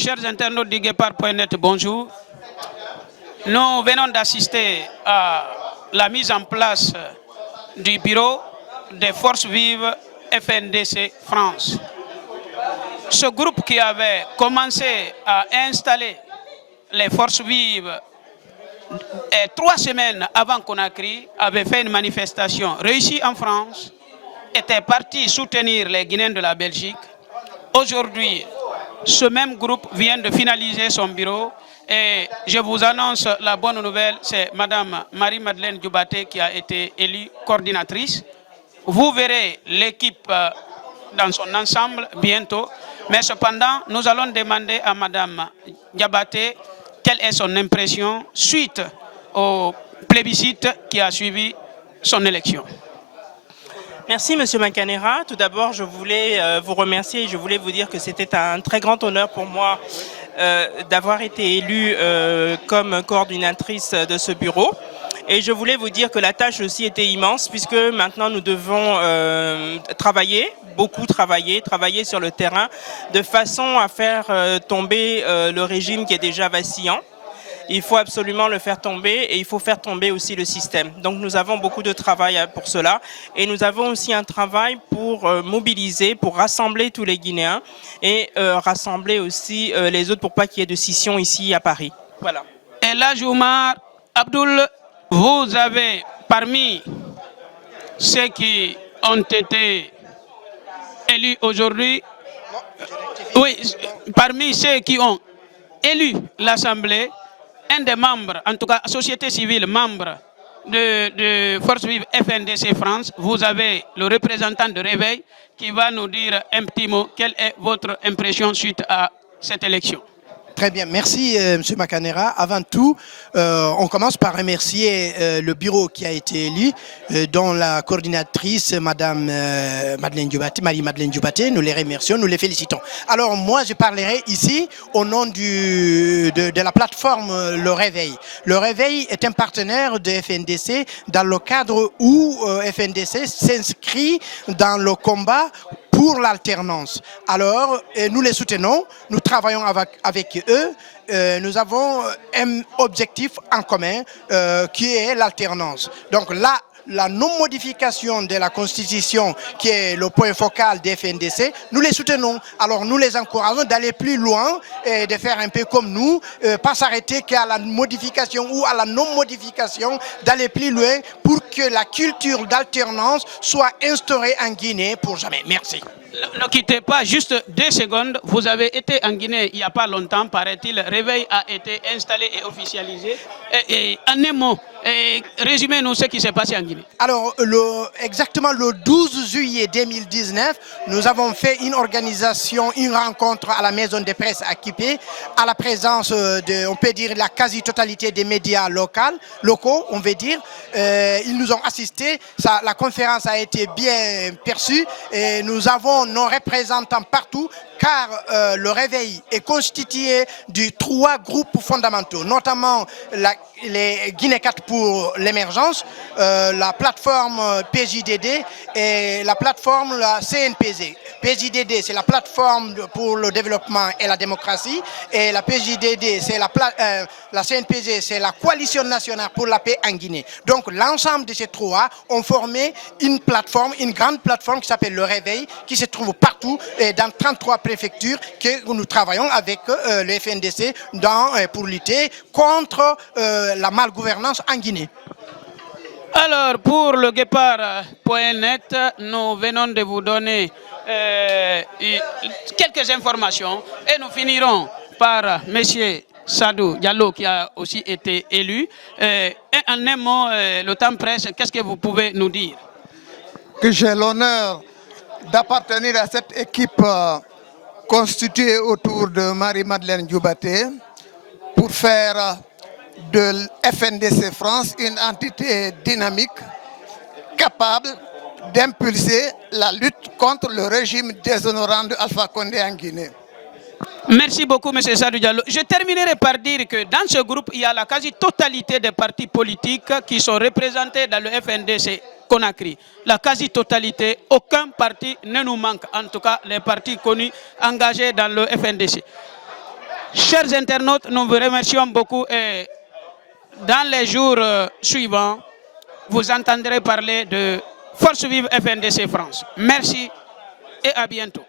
chers internautes du Guépard.net, bonjour. Nous venons d'assister à la mise en place du bureau des forces vives FNDC France. Ce groupe qui avait commencé à installer les forces vives 3 semaines avant Conakry avait fait une manifestation réussie en France, était parti soutenir les Guinéens de la Belgique. Aujourd'hui, ce même groupe vient de finaliser son bureau et je vous annonce la bonne nouvelle, c'est Madame Marie-Madeleine Dioubaté qui a été élue coordinatrice. Vous verrez l'équipe dans son ensemble bientôt, mais cependant, nous allons demander à Madame Diabaté quelle est son impression suite au plébiscite qui a suivi son élection. Merci M. Makanera. Tout d'abord, je voulais vous remercier et je voulais vous dire que c'était un très grand honneur pour moi d'avoir été élue comme coordinatrice de ce bureau. Et je voulais vous dire que la tâche aussi était immense puisque maintenant nous devons travailler, beaucoup travailler sur le terrain de façon à faire tomber le régime qui est déjà vacillant. Il faut absolument le faire tomber et il faut faire tomber aussi le système. Donc nous avons beaucoup de travail pour cela et nous avons aussi un travail pour mobiliser, pour rassembler tous les Guinéens et rassembler aussi les autres pour pas qu'il y ait de scission ici à Paris. Voilà. Et là, Joumar Abdoul, vous avez parmi ceux qui ont été élus aujourd'hui, oui, parmi ceux qui ont élu l'Assemblée, un des membres, en tout cas société civile, membre de Force Vive FNDC France, vous avez le représentant de Réveil qui va nous dire un petit mot. Quelle est votre impression suite à cette élection? Très bien, merci M. Makanera. Avant tout, on commence par remercier le bureau qui a été élu, dont la coordinatrice, Madame Marie-Madeleine Dioubaté, nous les remercions, nous les félicitons. Alors moi, je parlerai ici au nom de la plateforme Le Réveil. Le Réveil est un partenaire de FNDC dans le cadre où FNDC s'inscrit dans le combat pour l'alternance. Alors, nous les soutenons, nous travaillons avec eux, nous avons un objectif en commun qui est l'alternance. Donc là, la non-modification de la Constitution, qui est le point focal des FNDC, nous les soutenons. Alors nous les encourageons d'aller plus loin et de faire un peu comme nous, pas s'arrêter qu'à la modification ou à la non-modification, d'aller plus loin pour que la culture d'alternance soit instaurée en Guinée pour jamais. Merci. Ne quittez pas, juste 2 secondes. Vous avez été en Guinée il n'y a pas longtemps, paraît-il. Réveil a été installé et officialisé. Et en un mot, résumez-nous ce qui s'est passé en Guinée. Alors, exactement le 12 juillet 2019, nous avons fait une organisation, une rencontre à la maison de presse à Kipé, à la présence de, on peut dire, la quasi-totalité des médias locaux, on veut dire. Ils nous ont assistés. La conférence a été bien perçue et nous avons nos représentants partout, car le Réveil est constitué de 3 groupes fondamentaux, notamment les Guinée 4 pour l'émergence, la plateforme PJDD et la plateforme la CNPZ. PJDD, c'est la plateforme pour le développement et la démocratie, et la PJDD, c'est la CNPZ, c'est la coalition nationale pour la paix en Guinée. Donc l'ensemble de ces 3 ont formé une plateforme, une grande plateforme qui s'appelle Le Réveil, qui se trouve partout et dans 33 préfectures que nous travaillons avec le FNDC pour lutter contre la malgouvernance en Guinée. Alors, pour le Guépard.net, nous venons de vous donner quelques informations et nous finirons par M. Sadou Diallo qui a aussi été élu. En un mot, le temps presse, qu'est-ce que vous pouvez nous dire? Que j'ai l'honneur d'appartenir à cette équipe constituée autour de Marie-Madeleine Dioubaté pour faire de FNDC France une entité dynamique capable d'impulser la lutte contre le régime déshonorant de Alpha Condé en Guinée. Merci beaucoup, M. Sadou Diallo. Je terminerai par dire que dans ce groupe, il y a la quasi-totalité des partis politiques qui sont représentés dans le FNDC Conakry. La quasi-totalité, aucun parti ne nous manque, en tout cas les partis connus engagés dans le FNDC. Chers internautes, nous vous remercions beaucoup et dans les jours suivants, vous entendrez parler de Force Vive FNDC France. Merci et à bientôt.